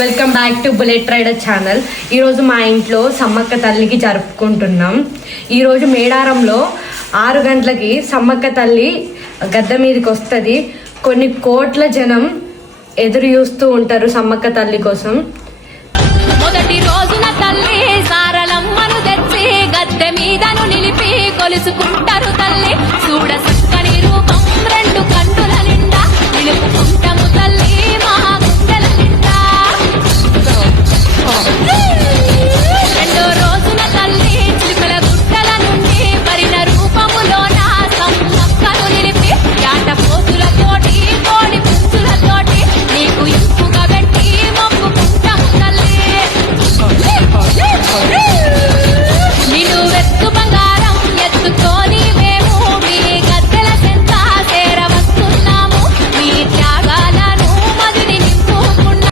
Welcome back to bullet rider channel. ఈరోజు మా ఇంట్లో సమ్మక్క తల్లికి జరుపుకుంటున్నాం. ఈరోజు మేడారంలో 6 గంటలకి సమ్మక్క తల్లి గద్ద మీదకి వస్తుంది. కొన్ని కోట్ల జనం ఎదురు చూస్తూ ఉంటారు సమ్మక్క తల్లి కోసం. మొదటి రోజున తల్లి సారలమ్మను తెచ్చి గద్దె మీదను నిలిపి కొలుసుకుంటారు తల్లి. చూడ చక్కని రూపం 2 కంటుల నిండా నిలుపుకుంటాము తల్లి.